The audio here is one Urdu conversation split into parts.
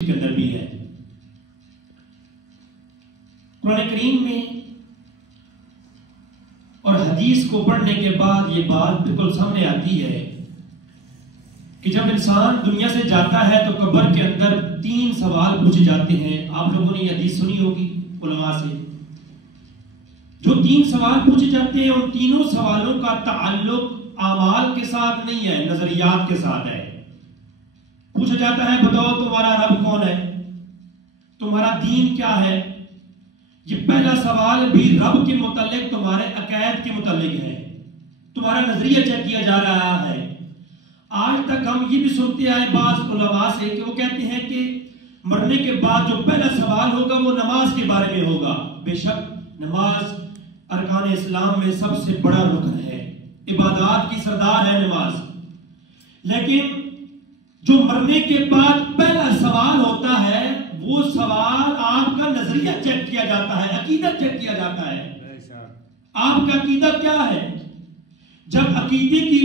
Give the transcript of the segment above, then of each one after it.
کے اندر بھی ہے۔ قرآن کریم میں اور حدیث کو پڑھنے کے بعد یہ بات بالکل سامنے آتی ہے کہ جب انسان دنیا سے جاتا ہے تو قبر کے اندر 3 سوال پوچھے جاتے ہیں۔ آپ لوگوں نے یہ حدیث سنی ہوگی علماء سے۔ جو 3 سوال پوچھے جاتے ہیں ان تینوں سوالوں کا تعلق اعمال کے ساتھ نہیں ہے، نظریات کے ساتھ ہے۔ پوچھا جاتا ہے بتاؤ تمہارا رب کون ہے، تمہارا دین کیا ہے۔ یہ پہلا سوال بھی رب کے متعلق تمہارے عقائد کے متعلق ہے، تمہارا نظریہ چیک کیا جا رہا ہے۔ آج تک ہم یہ بھی سنتے آئے بعض علماء سے کہ وہ کہتے ہیں کہ مرنے کے بعد جو پہلا سوال ہوگا وہ نماز کے بارے میں ہوگا۔ بے شک نماز ارکان اسلام میں سب سے بڑا رکن ہے، عبادات کی سردار ہے نماز، لیکن جو مرنے کے بعد پہلا سوال ہوتا ہے وہ سوال آپ کا نظریہ چیک کیا جاتا ہے، عقیدہ چیک کیا جاتا ہے۔ آپ کا عقیدہ کیا ہے؟ جب عقیدے کی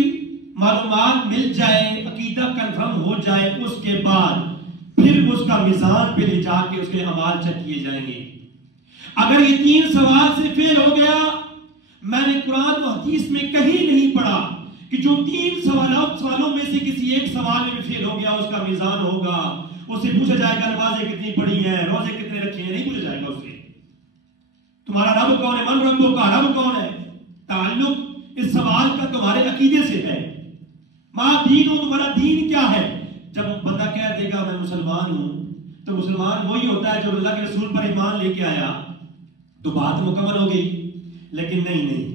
معلومات مل جائے، عقیدہ کنفرم ہو جائے، اس کے بعد پھر اس کا میزان پہ لے جا کے اس کے اعمال چیک کیے جائیں گے۔ اگر یہ 3 سوال سے فیل ہو گیا، میں نے قرآن و حدیث میں کہیں نہیں پڑھا کہ جو 3 سوالوں میں سے کسی ایک سوال میں فیل ہو گیا اس کا میزان ہوگا، اسے پوچھا جائے گا نمازیں کتنی پڑھی ہیں، روزے کتنے رکھے ہیں، نہیں پوچھا جائے گا اس سے تمہارا رب کون ہے، من ربوں کا رب کون ہے۔ تعلق اس سوال کا تمہارے عقیدے سے ہے۔ ماں دین ہو، تمہارا دین کیا ہے۔ جب بندہ کہہ دے گا میں مسلمان ہوں تو مسلمان وہی ہوتا ہے جو اللہ کے رسول پر ایمان لے کے آیا، تو بات مکمل ہو گئی۔ لیکن نہیں،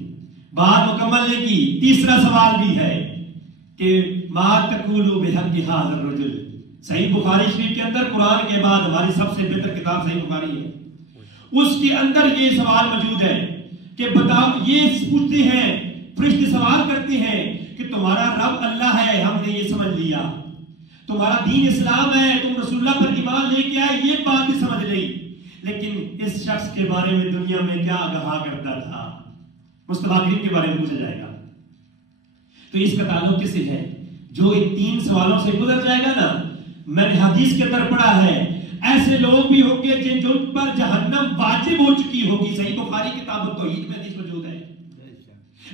بات مکمل نہیں کی۔ تیسرا سوال بھی ہے کہ ما تقولوا بحق هذا الرجل۔ صحیح بخاری شریف کے اندر قرآن کے بعد ہماری سب سے بہتر کتاب صحیح بخاری ہے، اس کے اندر یہ سوال موجود ہے کہ بتاؤ، یہ پوچھتے ہیں فرشتے سوال کرتے ہیں کہ تمہارا رب اللہ ہے، ہم نے یہ سمجھ لیا، تمہارا دین اسلام ہے، تم رسول اللہ پر ایمان لے کے آئے، یہ بات بھی سمجھ لئی، لیکن اس شخص کے بارے میں دنیا میں کیا کہا کرتا تھا، مصطفیٰ کریم کے بارے میں پوچھا جائے گا۔ تو اس کا تعلق کس سے ہے؟ جو ان 3 سوالوں سے گزر جائے گا نا، میں نے حدیث کے اندر پڑھا ہے ایسے لوگ بھی ہوں گے جن پر جہنم واجب ہو چکی ہوگی۔ صحیح بخاری کتاب التوحید میں حدیث موجود ہے،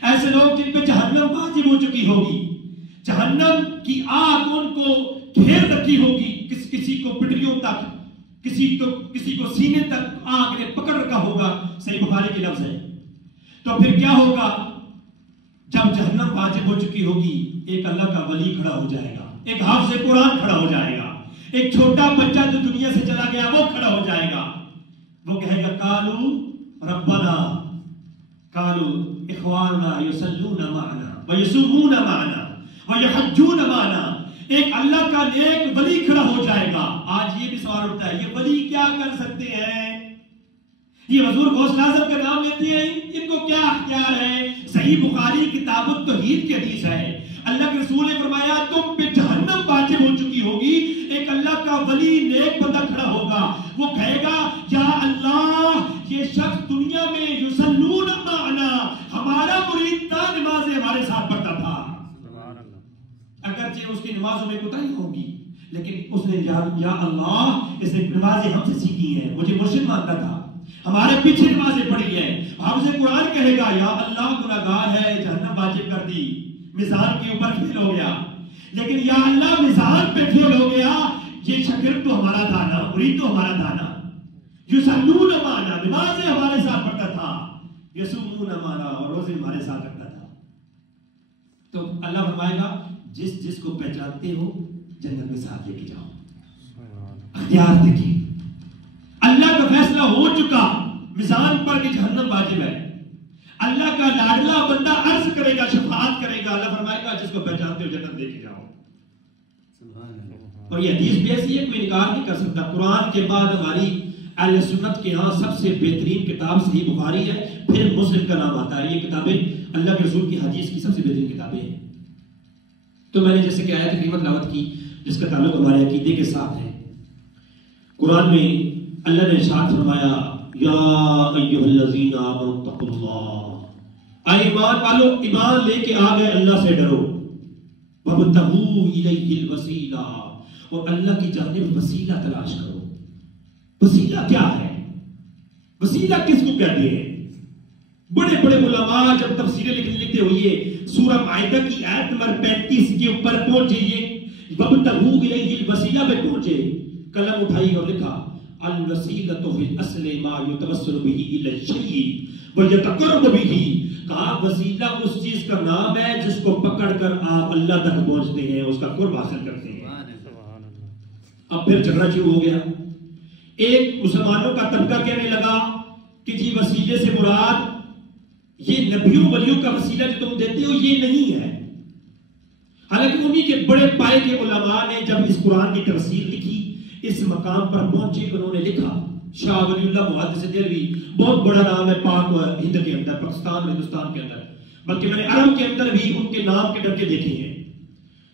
ایسے لوگ جن پہ جہنم واجب ہو چکی ہوگی، جہنم کی آگ ان کو گھیر رکھی ہوگی، کسی کو پٹریوں تک، کسی کو سینے تک آگ نے پکڑ رکھا ہوگا۔ صحیح بخاری کے لفظ ہے۔ تو پھر کیا ہوگا؟ جب جہنم واجب ہو چکی ہوگی، ایک اللہ کا ولی کھڑا ہو جائے گا، ایک حافظ قرآن کھڑا ہو جائے گا، ایک چھوٹا بچہ جو دنیا سے چلا گیا وہ کھڑا ہو جائے گا، وہ کہے گا قالوا ربنا قالوا اخواننا یصلون معنا ویصومون معنا ویحجون معنا۔ ایک اللہ کا نیک ولی کھڑا ہو جائے گا۔ آج یہ بھی سوال اٹھتا ہے یہ ولی کیا کر سکتے ہیں؟ یہ حضور غوث اعظم کا نام لیتے ہیں، ان کو کیا اختیار ہے؟ صحیح بخاری کتاب التوحید کی حدیث ہے، اللہ کے رسول نے فرمایا تم پہ جہنم واجب ہو چکی ہوگی، ایک اللہ کا ولی نیک بندہ کھڑا ہوگا، وہ کہے گا یا اللہ یہ شخص دنیا میں یصلون معنا، ہمارا مرید تھا، نمازیں ہمارے ساتھ پڑھتا تھا، اگرچہ اس کی نمازوں میں کوتاہی ہوگی لیکن اس نے یا اللہ اس نے نمازیں ہم سے سیکھی ہیں، مجھے مرشد مانتا تھا، ہمارے پیچھے نمازیں پڑھی ہیں۔ حافظ قرآن کہے گا یا اللہ گناہگار ہے، جہنم واجب کر دی، میزان کے اوپر فیل ہو گیا، لیکن یا اللہ میزان پہ فیل ہو گیا، یہ شاگرد تو ہمارا تھا نا، مرید تو ہمارا تھا نا، یصلون معنا، نمازیں ہمارے ساتھ پڑھتا تھا، یصومون معنا، اور روزے ہمارے ساتھ رکھتا تھا۔ تو اللہ فرمائے گا جس کو پہچانتے ہو جنت میں ساتھ لے کے جاؤ، اختیار دیکھیں، اللہ کا فیصلہ ہو چکا، میزان پر کہ جہنم واجب ہے، اللہ کا لاڈلا بندہ عرض کرے گا، شفاعت کرے گا، اللہ فرمائے گا جس کو پہچانتے ہو جنت لے کے جاؤ۔ اور یہ حدیث بھی ایسی ہے کوئی انکار نہیں کر سکتا۔ قرآن کے بعد ہماری اہل سنت کے ہاں سب سے بہترین کتاب صحیح بخاری ہے، پھر مسلم کا نام آتا ہے۔ یہ کتابیں اللہ کے رسول کی حدیث کی سب سے بہترین کتابیں ہیں۔ تو میں نے جیسے کہ آیت کریمہ تلاوت کی جس کا تعلق ہمارے عقیدے کے ساتھ ہے، قرآن میں اللہ نے ارشاد فرمایا یا ایھا الذین آمنوا اتقوا اللہ، اے ایمان والو ایمان لے کے آ گئے اللہ سے ڈرو، وابتغوا الیہ الوسیلہ، اور اللہ کی جانب وسیلہ تلاش کرو. وسیلہ کیا ہے؟ وسیلہ کس کو کہتے ہیں؟ بڑے بڑے علماء جب تفسیریں لکھتے ہوئے سورہ مائدہ کی آیت نمبر 35 کے اوپر پہنچے، یہ وابتغوا الیہ الوسیلہ پہ پہنچے، قلم اٹھائی اور لکھا الوسیلۃ فی الاصل ما یتوسل به الی الشیء ویتقرب به. کہا وسیلہ اس چیز کا نام ہے جس کو پکڑ کر آپ اللہ تک پہنچتے ہیں، اس کا قرب حاصل کرتے ہیں. اب پھر جھگڑا شروع ہو گیا. ایک مسلمانوں کا طبقہ کہنے لگا کہ جی وسیلے سے مراد یہ نبیوں ولیوں کا وسیلہ جو تم دیتے ہو یہ نہیں ہے. حالانکہ انہی کے بڑے پائے کے علماء نے جب اس قرآن کی تفسیر لکھی، اس مقام پر پہنچے، انہوں نے لکھا. شاہ ولی اللہ محدث دہلوی بہت بڑا نام ہے پاک ہند کے اندر، پاکستان اور ہندوستان کے اندر، بلکہ میں نے عرب کے اندر بھی ان کے نام کے ڈنکے دیکھے ہیں.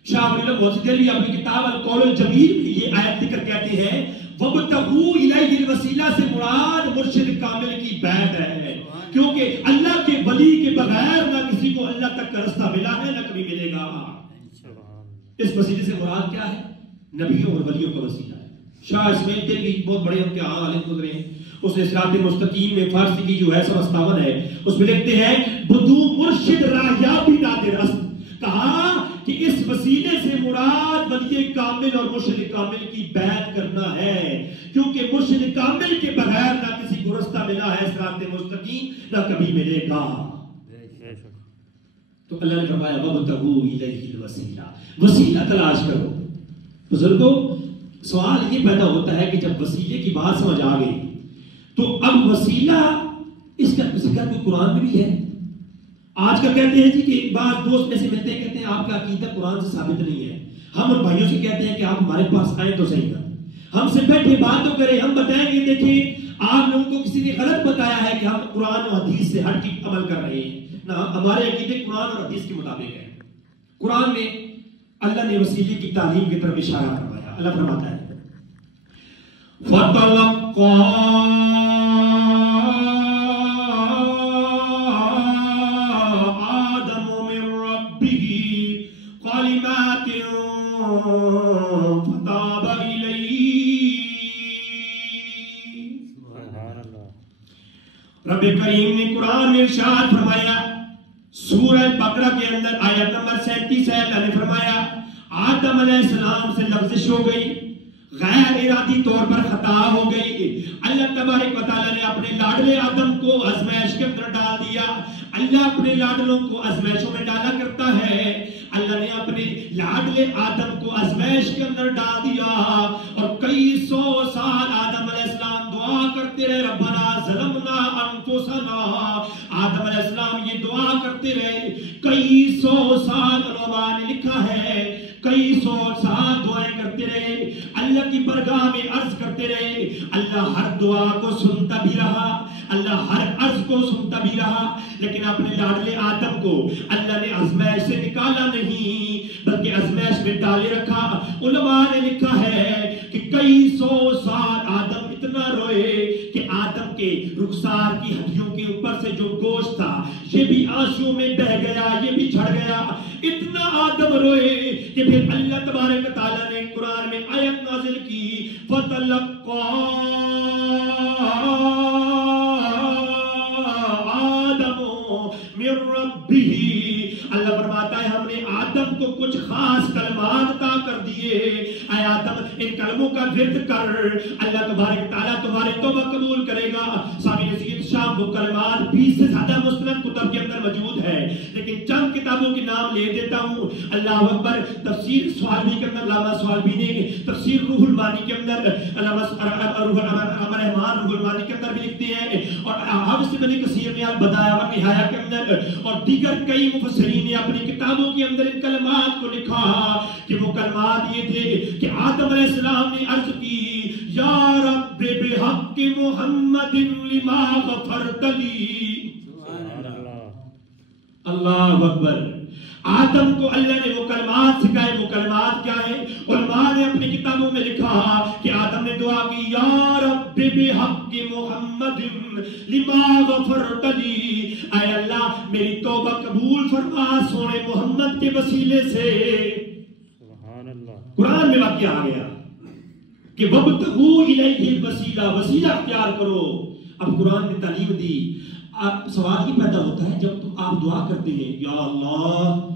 شاہ ولی اللہ محدث دہلوی اپنی کتاب القول الجمیل میں یہ آیت ذکر کہتے ہیں وابتغوا الیہ الوسیلہ سے مراد مرشد کامل کی بیعت ہے، کیونکہ اللہ کے ولی کے بغیر نہ کسی کو اللہ تک کا رستہ ملا ہے نہ کبھی ملے گا. اس وسیلے سے مراد کیا ہے؟ نبیوں اور ولیوں کا وسیلہ ہے. شاہ اسماعیل دہلوی بہت بڑے ان کے عالم گزرے ہیں، اس نے صراط مستقیم میں فارسی کی جو ہے 57 ہے اس میں لکھتے ہیں بدو مرشد راہیابی نادر است. کہا کہ اس وسیلے سے مراد ولی کامل اور مرشد کامل کی بیعت کرنا ہے، کیونکہ مرشد کامل کے بغیر نہ کسی کو رستہ ملا ہے صراط مستقیم نہ کبھی ملے گا. تو اللہ نے فرمایا وابتغوا الیہ الوسیلہ، وسیلہ تلاش کرو. بزرگوں سوال یہ پیدا ہوتا ہے کہ جب وسیلے کی بات سمجھ آ گئی تو اب وسیلہ اس کا ذکر کوئی قرآن میں بھی ہے؟ آج کل کہتے ہیں جی کہ ایک بار دوست ایسے ملتے ہیں، کہتے ہیں آپ کا عقیدہ قرآن سے ثابت نہیں ہے. ہم اور بھائیوں سے کہتے ہیں کہ آپ ہمارے پاس آئیں تو صحیح نا، ہم سے بیٹھے بات تو کریں، ہم بتائیں گے دیکھیں آپ لوگوں کو کسی نے غلط بتایا ہے کہ ہم قرآن و حدیث سے ہٹ کے عمل کر رہے ہیں. نہ، ہمارے عقیدے قرآن اور حدیث کے مطابق ہے. قرآن میں اللہ نے وسیلے کی تعلیم کی طرف اشارہ فرمایا. اللہ فرماتا ہے فَتَلَقَّى آدَمُ مِن رَبِّهِ كَلِمَاتٍ فَتَابَ إِلَيْهِ. رب کریم نے قرآن میں ارشاد فرمایا سورہ بقرہ کے اندر آیت نمبر 37 ہے. اللہ نے فرمایا آدم علیہ السلام سے لغزش ہو گئی، غیر ارادی طور پر خطا ہو گئی. اللہ تبارک و تعالیٰ نے اپنے لاڈلے آدم کو آزمائش کے اندر ڈال دیا. اللہ اپنے لاڈلوں کو آزمائشوں میں ڈالا کرتا ہے. اللہ نے اپنے لاڈلے آدم کو آزمائش کے اندر ڈال دیا اور کئی سو سال آدم علیہ السلام دعا کرتے رہے ربنا ظلمنا انفسنا. آدم علیہ السلام یہ دعا کرتے رہے کئی سو سال. علماء نے لکھا ہے کئی سو سال دعائیں کرتے رہے، اللہ کی بارگاہ میں عرض کرتے رہے. اللہ ہر دعا کو سنتا بھی رہا، اللہ ہر عرض کو سنتا بھی رہا، لیکن اپنے لاڈلے آدم کو اللہ نے آزمائش سے نکالا نہیں بلکہ آزمائش میں ڈالے رکھا. علماء نے لکھا ہے کہ کئی سو سال آدم اتنا روئے کہ آدم کے رخسار کی ہڈیوں کے اوپر سے جو گوشت تھا یہ بھی آنسوں میں بہہ گیا، یہ بھی جھڑ گیا. اتنا آدم روئے کہ پھر اللہ تبارک و تعالیٰ نے قرآن میں آیت نازل کی فَتَلَقَّى آدَمُ مِن رَبِّهِ. اللہ فرماتا ہے ہم نے آدم کو کچھ خاص کلمات عطا کر دیے. اے آدم ان کلموں کا ورد کر، اللہ تبارک تعالیٰ تمہاری توبہ قبول کرے گا. سامعین سید شام وہ کلمات 20 سے زیادہ مستند کتب کے اندر موجود ہے، لیکن چند کتابوں کے نام لے دیتا ہوں. اللہ اکبر. تفسیر سوالبی کے اندر علامہ سوالبی نے تفسیر روح المانی کے اندر علامہ رحمان روح المانی کے اندر بھی لکھتے ہیں، اور حافظ ابن کثیر نے البدایہ و نہایہ کے اندر اور دیگر کئی مفسرین نے اپنی کتابوں کے اندر ان کلمات کو لکھا کہ وہ کلمات یہ تھے کہ آدم علیہ السلام نے عرض کی یا رب بحق محمد لما غفرت لی. اللہ اکبر. آدم کو اللہ نے وہ کلمات سکھائے. وہ کلمات کیا ہیں؟ علماء نے اپنی کتابوں میں لکھا کہ آدم نے دعا کی یا رب بحق محمد لما غفرت لی. اے اللہ میری توبہ قبول فرما سونے محمد کے وسیلے سے. قرآن میں واقعہ آ گیا. کہ وَابْتَغُوا إِلَيْهِ الْوَسِيلَہ، وسیلہ اختیار کرو. اب قرآن نے تعلیم دی. اب سوال ہی پیدا ہوتا ہے جب آپ دعا کرتے ہیں یا اللہ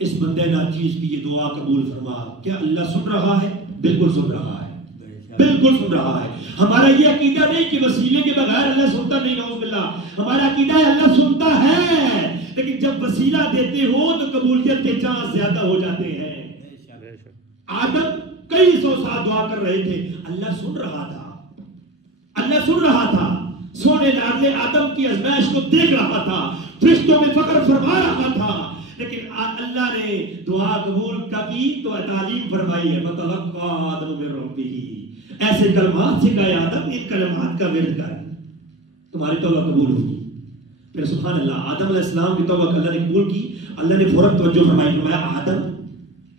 اس بندے ناچیز کی یہ دعا قبول فرما، کیا اللہ سن رہا ہے؟ بالکل سن رہا ہے، بالکل سن رہا ہے. ہمارا یہ عقیدہ نہیں کہ وسیلے کے بغیر اللہ سنتا نہیں، نعوذ باللہ. ہمارا عقیدہ ہے اللہ سنتا ہے، لیکن جب وسیلہ دیتے ہو تو قبولیت کے چانس زیادہ ہو جاتے ہیں. آدم کئی سو سال دعا کر رہے تھے، اللہ سن رہا تھا، اللہ سن رہا تھا. سونے لاڈلے آدم کی آزمائش کو دیکھ رہا تھا، فرشتوں میں فخر فرما رہا تھا، لیکن اللہ نے دعا قبول کی تو تعلیم فرمائی ہے فَتَلَقَّىٰ آدَمُ مِن رَبِّهِ، ایسے کلمات سکھائے آدم، ان کلمات کا ورد کر، تمہاری توبہ قبول ہوگی. پھر سبحان اللہ آدم علیہ السلام کی توبہ اللہ نے قبول کی. اللہ نے فوراً توجہ فرمائی، فرمایا آدم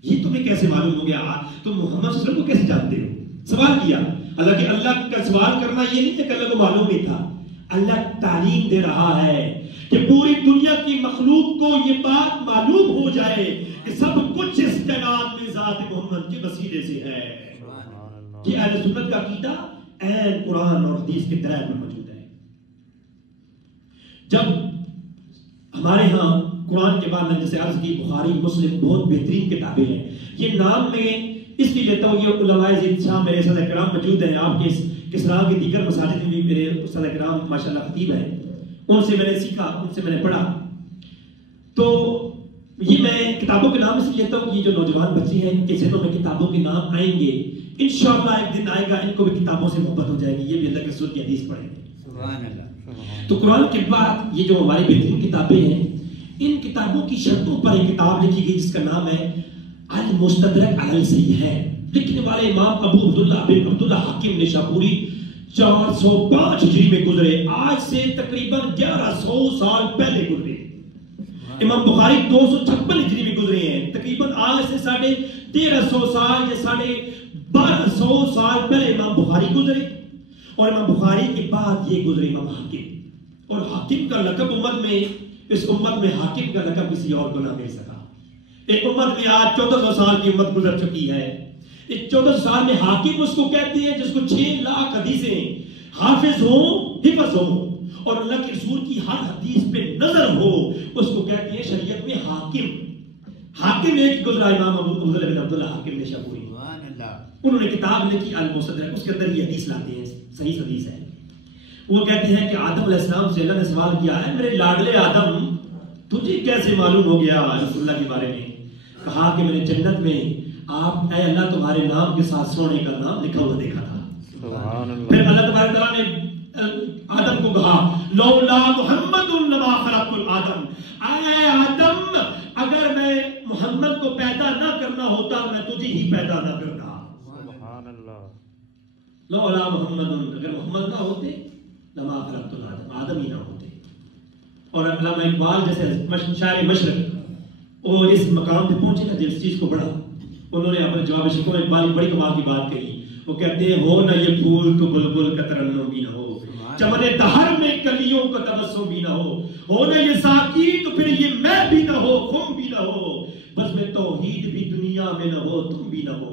یہ تمہیں کیسے معلوم ہو گیا، تم محمد صلی اللہ علیہ وسلم کو کیسے جانتے ہو؟ سوال کیا. حالانکہ اللہ کا سوال کرنا یہ نہیں تھا کہ اللہ کو معلوم نہیں تھا. اللہ تعلیم دے رہا ہے کہ پوری دنیا کی مخلوق کو یہ بات معلوم ہو جائے کہ سب کچھ اس کائنات میں ذات محمد کے وسیلے سے ہے. یہ اہل سنت کا عقیدہ عین قرآن اور حدیث کے دائر میں موجود ہے. جب ہمارے ہاں قرآن کے بعد میں جیسے عرض کی بخاری مسلم بہت بہترین کتابیں ہیں. یہ نام میں اس لیے لیتا ہوں، یہ علماء زید شاہ میرے اساتذہ کرام موجود ہیں، آپ کے کسرا کی دیگر مساجد میں بھی میرے اساتذہ کرام ماشاءاللہ خطیب ہیں، ان سے میں نے سیکھا، ان سے میں نے پڑھا. تو یہ میں کتابوں کے نام اس لیے لیتا ہوں کہ یہ جو نوجوان بچے ہیں ان کے ذہنوں میں کتابوں کے نام آئیں گے، انشاءاللہ ایک دن آئے گا ان کو بھی کتابوں سے محبت ہو جائے گی، یہ بھی اللہ کے رسول کی حدیث پڑھیں گے. سبحان اللہ. تو قرآن کے بعد یہ جو ہماری بہترین کتابیں ہیں، ان کتابوں کی شرطوں پر ایک کتاب لکھی گئی جس کا نام ہے المستدرک علی الصحیحین. لکھنے والے امام ابو عبداللہ بن عبداللہ حاکم نشاپوری 405 ہجری میں گزرے، آج سے تقریباً 1100 سال پہلے گزرے. امام بخاری 256 ہجری میں گزرے ہیں، تقریباً آج سے 1350 سال یا 1200 سال پہلے امام بخاری گزرے. اور امام بخاری کے بعد یہ گزرے امام حاکم. اور حاکم کا لقب امت میں، اس امت میں حاکم کا لقب کسی اور کو نہ مل سکا. ایک امت میں آج 1400 سال کی امت گزر چکی ہے. اس 1400 سال میں حاکم اس کو کہتے ہیں جس کو 6 لاکھ حدیثیں حافظ ہوں، حفظ ہوں، اور اللہ کے رسول کی ہر حدیث پہ نظر ہو، اس کو کہتے ہیں شریعت میں حاکم. حاکم ایک گزرا امام ابو عبداللہ حاکم نشاپوری. انہوں نے کتاب لکھی المستدرک، اس کے اندر یہ حدیث لاتے ہیں، صحیح حدیث ہے. وہ کہتے ہیں کہ آدم علیہ السلام سے اللہ نے سوال کیا ہے میرے لاڈلے آدم تجھے کیسے معلوم ہو گیا رسول اللہ کے بارے میں؟ کہا کہ میں نے جنت میں آپ اے اللہ تمہارے نام کے ساتھ سونے کا نام لکھا ہوا دیکھا تھا. پھر اللہ تبارک تعالیٰ نے آدم کو کہا لولا محمد لما خلقت الآدم، اے آدم اگر میں محمد کو پیدا نہ کرنا ہوتا میں تجھے ہی پیدا نہ کرتا. لولا محمد، اگر محمد نہ ہوتے لما خلقت الآدم، آدم ہی نہ ہوتے. اور علامہ اقبال جیسے شاعر مشرق وہ اس مقام پہ پہنچے نا جس چیز کو بڑھا، انہوں نے اپنے جواب شکوہ میں اقبال بڑی کمال کی بات کہی. وہ کہتے ہیں ہو نہ یہ پھول تو بلبل کا ترنم بھی نہ ہو، چمن دہر میں کلیوں کا تبسم بھی نہ ہو نہ یہ ساقی تو پھر یہ میں بھی نہ ہو، خم بھی نہ ہو، بس میں توحید بھی دنیا میں نہ ہو، تم بھی نہ ہو.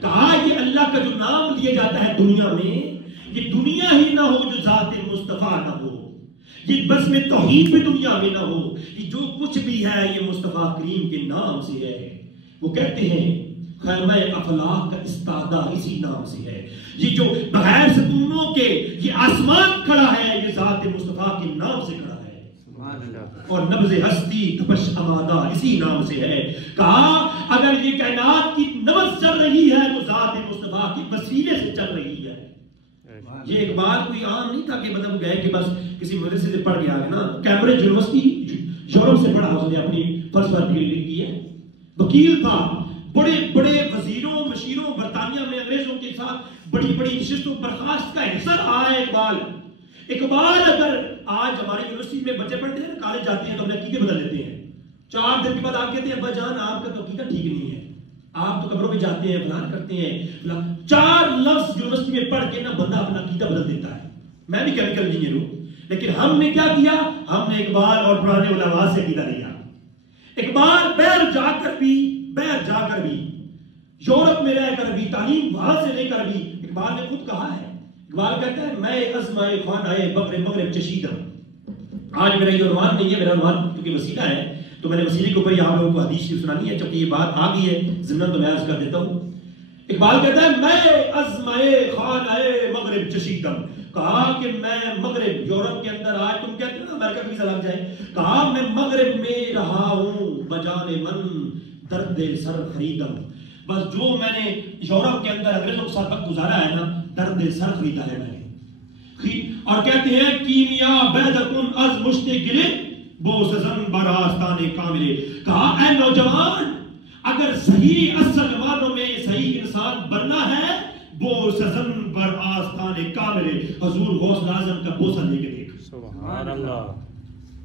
کہا یہ اللہ کا جو نام لیا جاتا ہے دنیا میں، یہ دنیا ہی نہ ہو جو ذات مصطفیٰ نہ ہو، یہ بس میں توحید بھی دنیا میں نہ ہو، یہ جو کچھ بھی ہے یہ مصطفیٰ کریم کے نام سے ہے. وہ کہتے ہیں خیمہ افلاق کا استادہ اسی نام سے ہے، یہ جو بغیر ستونوں کے یہ آسمان کھڑا ہے یہ ذات مصطفیٰ کے نام سے کھڑا ہے، اور نبض ہستی تپش امادہ اسی نام سے ہے. کہا اگر یہ کائنات کی نبض چل رہی ہے تو ذات مصطفیٰ کی وسیلے سے چل رہی ہے. یہ ایک بات کوئی عام نہیں تھا کہ مطلب گئے کہ بس کسی مدرسے سے پڑھ گیا ہے نا. کیمبرج یونیورسٹی یورپ سے پڑھا، اس نے اپنی فلسفہ ڈگری کی ہے، وکیل تھا، بڑے بڑے وزیروں مشیروں برطانیہ میں انگریزوں کے ساتھ بڑی بڑی نشستوں برخاست کا حصہ آیا اقبال اگر آج ہماری یونیورسٹی میں بچے پڑھتے ہیں کالج جاتے ہیں تو اپنے عقیدے بدل لیتے ہیں. 4 دن کے بعد آپ کہتے ہیں ابا جان آپ کا تو عقیدہ ٹھیک نہیں ہے، آپ تو قبروں میں جاتے ہیں فلان کرتے ہیں. 4 لفظ یونیورسٹی میں پڑھ کے نا بندہ اپنا عقیدہ بدل دیتا ہے. میں بھی کیمیکل انجینئر ہوں، لیکن ہم نے کیا کیا، ہم نے اقبال اور پرانے علماء سے عقیدہ لیا. اقبال بیر جا کر بھی یورپ میں رہ کر بھی، تعلیم وہاں سے لے کر بھی، اقبال نے خود کہا ہے، اقبال کہتا ہے میں عزمائے خانہ مغرب چشیدم. آج میرا یہ عنوان نہیں ہے، میرا عنوان کیونکہ وسیلہ ہے تو میں نے وسیلے کے اوپر یہ آپ لوگوں کو حدیث کی سنانی ہے، چونکہ یہ بات آ گئی ہے ضمن تو میں عرض کر دیتا ہوں. اقبال کہتا ہے میں عزمائے خانہ مغرب چشیدم، کہا کہ میں مغرب یورپ کے اندر، آج تم کہتے ہیں نا امریکہ کا ویزا لگ جائے، کہا میں مغرب میں رہا ہوں بجانے من درد سر خریدم. بس جو میں نے یورپ کے اندر انگریزوں کے ساتھ وقت گزارا ہے نا، درد سر خریدا ہے میں نے. اور کہتے ہیں کیمیا بیدکن از مشت گلے بوسزن براستان کاملے. کہا اے نوجوان، اگر صحیح اصل معنوں میں صحیح انسان بننا ہے، بوسزن براستان کاملے، حضور غوث اعظم کا بوسہ لے کے دیکھ. سبحان اللہ.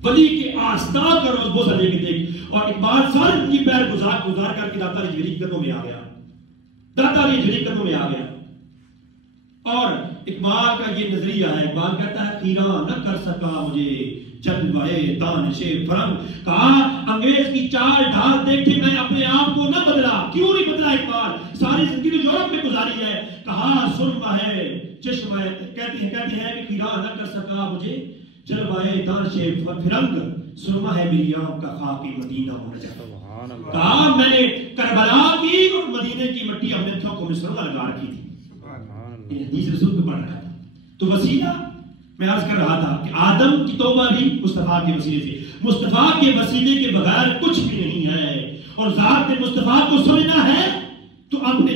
ولی کے آستان کا روز بوسہ لے کے دیکھ. اور اقبال ساری زندگی پیر گزار کر کے داتا علی جبریل قدموں میں آ گیا، داتا علی جبریل قدموں میں آ گیا. اور اقبال کا یہ نظریہ ہے، اقبال کہتا ہے خیرہ نہ کر سکا مجھے جلوہ دانش فرنگ. کہا انگریز کی چال ڈھال دیکھ کے میں اپنے آپ کو نہ بدلا. کیوں نہیں بدلا اقبال؟ ساری زندگی تو یورپ میں گزاری ہے. کہا سرما ہے چشم ہے، کہتے ہیں کہ خیرہ نہ کر سکا مجھے جلوہ دانش فرنگ، سرما ہے میری آنکھ کا خاک مدینہ ہونا چاہتا. کہا میں نے کربلا کی اور مدینے کی مٹی اپنے تھوکوں میں سرما لگا رکھی تھی. حدیث رسول کو پڑھ رہا تھا. تو وسیلہ میں عرض کر رہا تھا کہ آدم کی توبہ بھی مصطفیٰ کے وسیلے سے، مصطفیٰ کے وسیلے کے بغیر کچھ بھی نہیں ہے. اور ذات مصطفیٰ کو سمجھنا ہے تو اپنے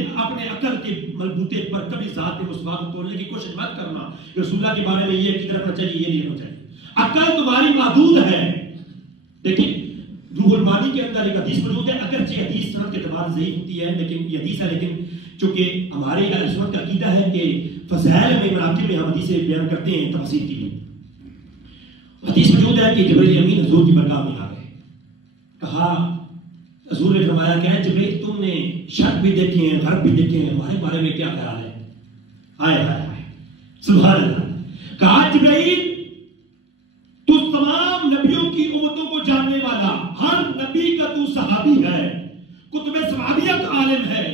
عقل کے ملبوتے پر کبھی ذات مصطفیٰ کو توڑنے کی کوشش مت کرنا. رسول اللہ کے بارے میں یہ عقیدہ رکھنا چاہیے، یہ نہیں رکھنا چاہیے. عقل تمہاری محدود ہے. لیکن روح المانی کے اندر ایک حدیث موجود ہے، اگرچہ حدیث سند کے اعتبار سے ضعیف ہوتی ہے لیکن یہ حدیث ہے، لیکن چونکہ ہمارے اہل سنت کا عقیدہ ہے کہ فضائل میں مناقب میں ہم حدیثیں بیان کرتے ہیں تفسیر کے لیے. حدیث موجود ہے کہ جبرائیل امین حضور کی بارگاہ میں آ گئے. کہا حضور نے فرمایا کہ اے جبرائیل تم نے شرق بھی دیکھے ہیں غرب بھی دیکھے ہیں، ہمارے بارے میں کیا خیال ہے؟ ہائے ہائے ہائے سبحان اللہ. کہا جبرائیل تو تمام نبیوں کی امتوں کو جاننے والا، ہر نبی کا تو صحابی ہے، کتب سماویہ کا عالم ہے،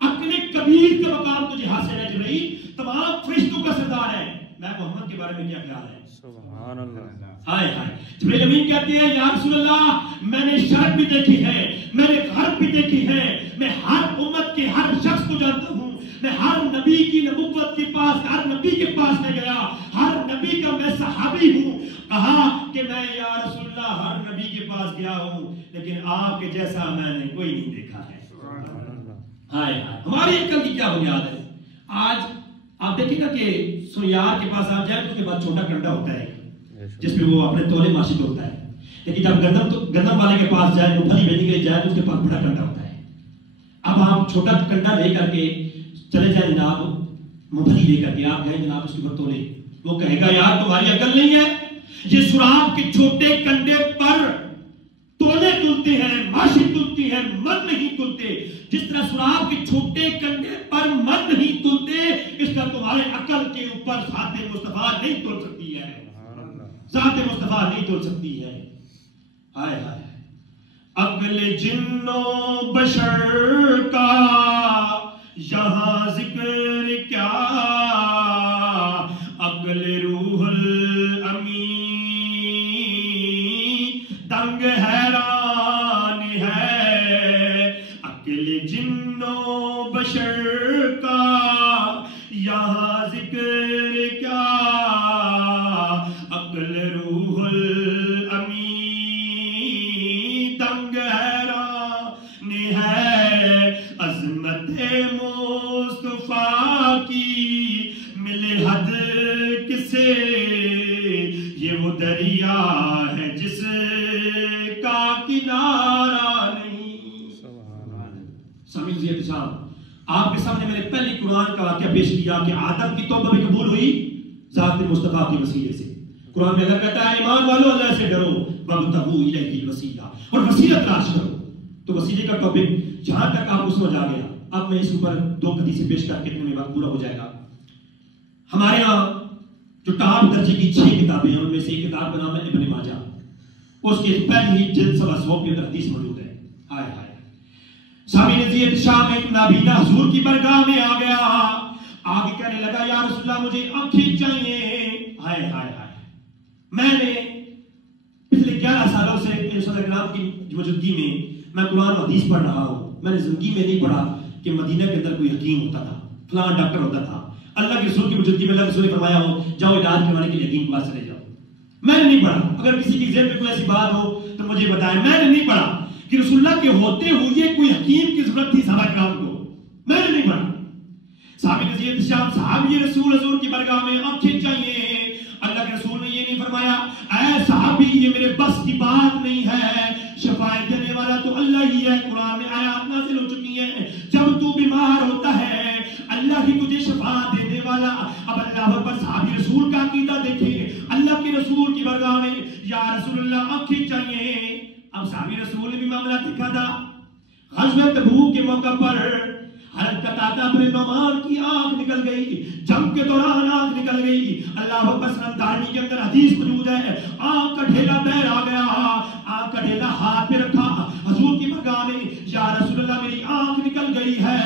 عقل کبیر کا مقام تجھے حاصل ہے جبرائیل، تمام فرشتوں کا سردار ہے. میں محمد کے بارے میں کیا خیال ہے؟ سبحان اللہ. ہائے ہائے. جبرائیل امین کہتے ہیں یا رسول اللہ میں نے شرق بھی دیکھی ہے، میں نے غرب بھی دیکھی ہے، میں ہر امت کے ہر شخص کو جانتا ہوں، میں ہر نبی کی نبوت کے پاس، ہر نبی کے پاس میں گیا، ہر نبی کا میں صحابی ہوں. کہا کہ میں یا رسول اللہ ہر نبی کے پاس گیا ہوں لیکن آپ کے جیسا میں نے کوئی نہیں دیکھا ہے. ہائے ہائے. ہماری عقل کی کیا بنیاد ہے؟ آج آپ دیکھیں نا کہ سنیار کے پاس آپ جائیں تو اس کے بعد چھوٹا کنڈا ہوتا ہے جس پہ وہ اپنے تولے ماشی ہوتا ہے، لیکن جب گندم والے کے پاس جائے، مفلی بیچنے کے لیے جائے تو اس کے پاس بڑا کنڈا ہوتا ہے. اب آپ چھوٹا کنڈا لے کر کے چلے جائیں جناب، مفلی لے کر کے آپ گئے جناب اس کے اوپر تولے، وہ کہے گا یار تمہاری عقل نہیں ہے، یہ سوراخ کے چھوٹے کنڈے پر تولے تلتے ہیں، ماشی تلتی ہے، من نہیں تلتے. جس طرح سوراخ کے چھوٹے کنڈے پر من نہیں تلتے، اس کا تمہارے عقل کے اوپر ذات مصطفیٰ نہیں تل سکتی ہے، ذات مصطفیٰ نہیں تل سکتی ہے. ہائے ہائے. عقل جن و بشر کا یہاں ذکر کیا، عقل روح الامین دنگ حیران ہے. عقل جن و بشر کا یہاں ذکر کیا، عقل روح الامین دنگ حیران ہے. عظمت مصطفیٰ کی مل حد کسے، یہ وہ دریا ہے جس کا کنارہ نہیں. سامعین عزیز صاحب، آپ کے سامنے میں نے پہلی قرآن کا واقعہ پیش کیا کہ آدم کی توبہ بھی قبول ہوئی ذات مصطفیٰ کے وسیلے سے. قرآن میں اللہ کہتا ہے ایمان والو اللہ سے ڈرو وابتغوا الیہ الوسیلہ، اور وسیلہ تلاش کرو. تو وسیلے کا ٹاپک جہاں تک آپ کو سمجھ آ گیا. اب میں اس اوپر دو حدیثیں پیش کر کے اتنے میں وقت پورا ہو جائے گا. ہمارے ہاں جو ٹاپ درجے کی 6 کتابیں ہیں ان میں سے ایک کتاب کا نام ہے ابن ماجہ. اس کے پہلی جلد 125 کے اندر حدیث موجود ہے. ہائے ہائے. صحابی نزیت شام ایک نابینا حضور کی برگاہ میں آ گیا، آگے کہنے لگا یا رسول اللہ مجھے آنکھیں چاہیے. ہائے ہائے ہائے، میں نے پچھلے 11 سالوں سے رسول اللہ کی موجودگی میں قرآن و حدیث پڑھ رہا ہوں. میں نے زندگی میں نہیں پڑھا کہ مدینہ کے اندر کوئی حکیم ہوتا تھا، فلاں ڈاکٹر ہوتا تھا. اللہ کے رسول کی موجودگی میں اللہ کے رسول نے فرمایا ہو جاؤ علاج کروانے کے لیے حکیم کے پاس چلے جاؤ. میں نے نہیں پڑھا. اگر کسی کی ذہن میں کوئی ایسی بات ہو تو مجھے بتائیں. میں نے نہیں پڑھا کہ رسول اللہ کے ہوتے ہوئے کوئی حکیم کی ضرورت تھی صحابہ کرام کو. میں نے نہیں پڑھا. صحابی نزیت شام صحابی رسول حضور کی برگاہ میں آنکھیں چاہیے. اللہ کے رسول نے یہ نہیں فرمایا اے صحابی یہ میرے بس کی بات نہیں ہے، شفاعت دینے والا تو اللہ ہی ہے. قرآن میں آیات نازل ہو چکی ہیں جب تو بیمار ہوتا ہے اللہ ہی تجھے شفاعت دینے والا. اب اللہ اکبر. صحابی رسول کا عقیدہ دیکھیں. اللہ کے رسول کی برگاہ میں یا رسول اللہ آنکھیں چاہیے. اب صحابی رسول نے بھی معاملہ دیکھا تھا. غزوہ تبوک کے موقع پر حضرت قتادہ بن نعمان کی آنکھ نکل گئی، جنگ کے دوران آنکھ نکل گئی. اللہ اکبر. سنن دارمی کے اندر حدیث موجود ہے آنکھ کا ڈھیلا پیر آ گیا، آنکھ کا ڈھیلا ہاتھ پہ رکھا حضور کی برگاہ میں یا رسول اللہ میری آنکھ نکل گئی ہے.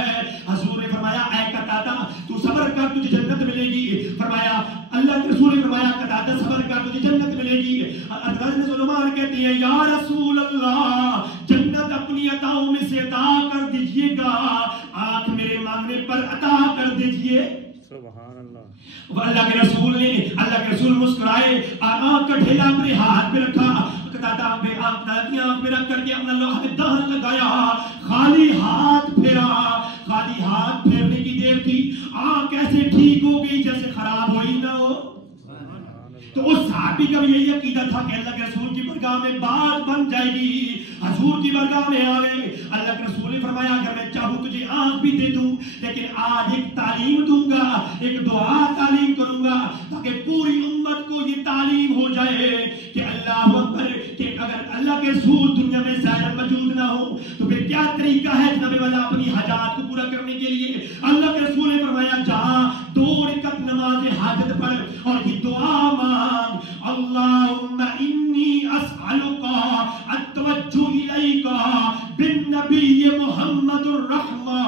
حضور نے فرمایا اے قتادہ تو صبر کر تجھے جنت ملے گی. فرمایا اللہ کے رسول نے فرمایا قتادہ صبر کر تجھے جنت ملے گی. حضرت سلیمان کہتے ہیں یا رسول اللہ جنت اپنی عطاؤں میں سے عطا کر دیجئے گا، آنکھ میرے مانگنے پر عطا کر دیجئے. سبحان اللہ. اللہ کے رسول مسکرائے، آنکھ کا ڈھیلا اپنے ہاتھ پہ رکھا. قتادہ پہ آنکھ پہ رکھ کر کے اپنا لوح دہن لگایا، خالی ہاتھ پھیرا. خالی ہاتھ پھیرنے کی دیر تھی آنکھ ایسے ٹھیک ہو گئی جیسے خراب ہوئی نہ ہو. تو اس صحابی کا بھی یہی عقیدہ تھا کہ اللہ کے رسول کی برگاہ میں بات بن جائے گی. حضور کی برگاہ میں آئے. اللہ کے رسول نے فرمایا اگر میں چاہوں تجھے آنکھ بھی دے دوں لیکن آج ایک تعلیم دوں گا، ایک دعا تعلیم کروں گا تاکہ پوری امت کو یہ تعلیم ہو جائے کہ اللہ اکبر کہ اگر اللہ کے رسول دنیا میں ظاہر موجود نہ ہو تو پھر کیا طریقہ ہے جناب والا اپنی حاجات کو پورا کرنے کے لیے. اللہ کے رسول نے فرمایا جہاں 2 رکعت نماز حاجت پڑھ اور یہ دعا مانگ اللہم انی اسألک التوجہ الیک بالنبی محمد الرحمہ.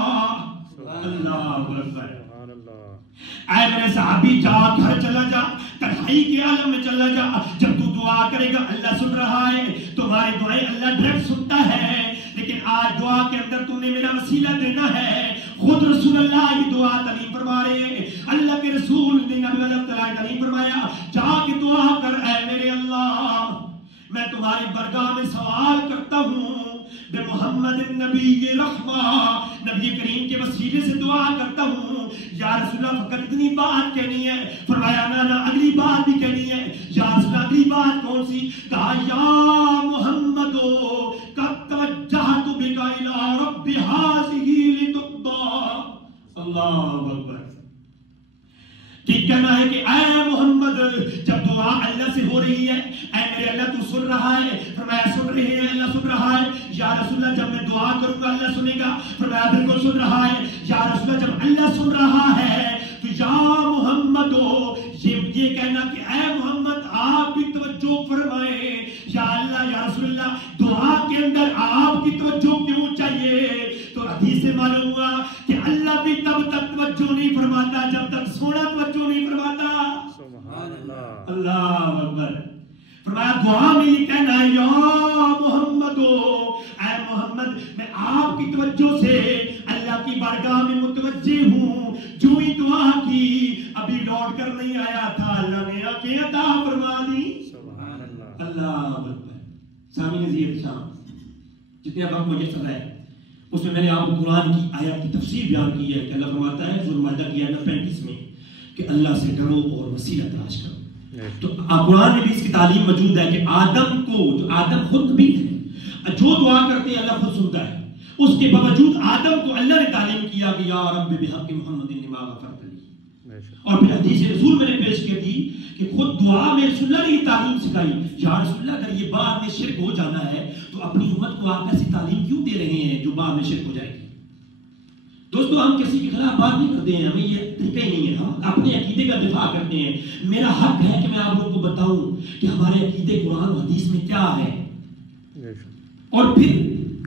اللہ اکبر. اے میرے صحابی جا گھر چلا جا، تنہائی کے عالم میں چلا جا. جب تو دعا کرے گا اللہ سن رہا ہے، تمہاری دعائیں اللہ ڈائریکٹ سنتا ہے. لیکن آج دعا کے اندر تم نے میرا وسیلہ دینا ہے. خود رسول اللہ کی دعا تعلیم فرما رہے ہیں. اللہ کے رسول نے نبی اللہ تعالیٰ تعلیم فرمایا جا کے دعا کر اے میرے اللہ میں تمہاری برگاہ میں سوال کرتا ہوں بے محمد نبی رحمہ، نبی کریم کے وسیلے سے دعا کرتا ہوں. یا رسول اللہ فقط اتنی بات کہنی ہے؟ فرمایا نا اگلی بات بھی کہنی ہے. یا رسول اللہ اگلی بات کون سی؟ کہا یا محمد قد توجہت بک الی رب ھذہ لتقضی. اللہ اکبر. کہنا ہے کہ اے محمد جب دعا اللہ سے ہو رہی ہے اے میرے اللہ تو سن رہا ہے. فرمایا سن رہے ہیں اللہ سن رہا ہے. یا رسول اللہ جب میں دعا کروں گا اللہ سنے گا. فرمایا بالکل سن رہا ہے. یا رسول اللہ جب اللہ سن رہا ہے تو یا محمد یہ کہنا کہ اے محمد آپ بھی توجہ فرمائیں. یا اللہ یا رسول اللہ دعا کے اندر آپ کی توجہ کیوں چاہیے؟ تو حدیث سے معلوم ہوا کہ اللہ بھی تب تک توجہ نہیں فرماتا جب تک سونا توجہ نہیں فرماتا. سبحان اللہ. اللہ اکبر. فرمایا دعا میں یہ کہنا ہے یا محمد اے محمد میں آپ کی توجہ سے اللہ کی بارگاہ میں متوجہ ہوں. جو ہی دعا کی ابھی لوٹ کر نہیں آیا تھا اللہ نے آنکھیں عطا فرما دی. سبحان اللہ. اللہ اکبر. سامعین عزیز شام جتنے وقت مجھے ہے اس میں نے آپ کو قرآن کی آیات کی تفسیر بیان کی ہے کہ اللہ فرماتا ہے سورہ مائدہ کی آیت 35 میں کہ اللہ سے ڈرو اور وسیلہ تلاش کرو. تو قرآن میں بھی اس کی تعلیم موجود ہے کہ آدم کو جو آدم خود بھی ہے جو دعا کرتے ہیں اللہ خود سنتا ہے. اس کے باوجود آدم کو اللہ نے تعلیم کیا کہ یا رب بحق محمد لما غفرت لی. اور پھر حدیث رسول میں نے پیش کی تھی کہ خود دعا میں رسول اللہ نے تعلیم سکھائی. یا رسول اللہ اگر یہ بعد میں شرک ہو جانا ہے تو اپنی امت کو آپ ایسی تعلیم کیوں دے رہے ہیں جو بعد میں شرک ہو جائے گی؟ دوستو ہم کسی کے خلاف بات نہیں کرتے ہیں، ہمیں یہ طریقہ ہی نہیں ہے. ہم اپنے عقیدے کا دفاع کرتے ہیں. میرا حق ہے کہ میں آپ لوگوں کو بتاؤں کہ ہمارے عقیدے قرآن و حدیث میں کیا ہے. اور پھر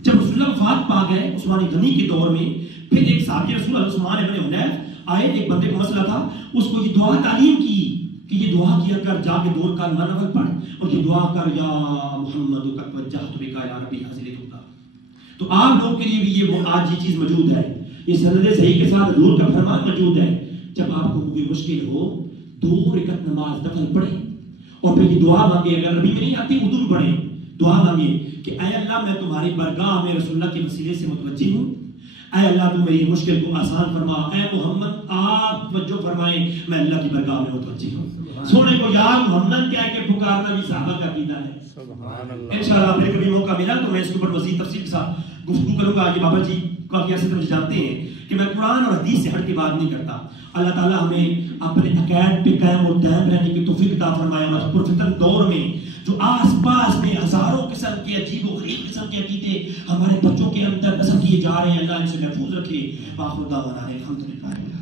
جب رسول اللہ وفات پا گئے عثمان غنی کے دور میں، پھر ایک صحابی رسول اللہ عثمان ابن حنیف آئے، ایک بندے کو مسئلہ تھا، اس کو یہ دعا تعلیم کی کہ یہ دعا کیا کر، جا کے دور کا نفل پڑھ اور یہ دعا کر، یا محمد قد وجہت بک یا ربی حاضر ہوتا۔ تو آپ لوگوں کے لیے بھی یہ آج یہ چیز موجود ہے، یہ سند صحیح کے ساتھ حضور کا فرمان موجود ہے، جب آپ کو کوئی مشکل ہو 2 رکعت نماز نفل پڑھیں اور پھر یہ دعا مانگے، اگر عربی میں نہیں آتی اردو میں پڑھیں، دعا مانگے کہ اے اللہ میں تمہاری برگاہ میں رسول اللہ کے وسیلے سے متوجہ ہوں، اے اللہ تو میری مشکل کو آسان فرما، اے محمد آپ توجہ فرمائیں، میں اللہ کی برگاہ میں متوجہ ہوں۔ سونے کو یار محمد کیا کہ پکارنا بھی صحابہ کا عقیدہ ہے۔ سبحان اللہ۔ انشاءاللہ پھر کبھی موقع ملا تو میں اس کے اوپر مزید تفصیل کے ساتھ گفتگو کروں گا۔ یہ بابا جی کافی عرصے سے مجھے جانتے ہیں کہ میں قرآن اور حدیث سے ہٹ کے بات نہیں کرتا۔ اللہ تعالیٰ ہمیں اپنے عقائد پہ قائم اور دائم رہنے کی توفیق عطا فرمائے۔ اور پرفتن دور میں جو آس پاس میں ہزاروں قسم کے عجیب و غریب قسم کے عقیدے ہمارے بچوں کے اندر نشر کیے جا رہے ہیں، اللہ ان سے محفوظ رکھے۔ آخر دعوانا الحمدللہ۔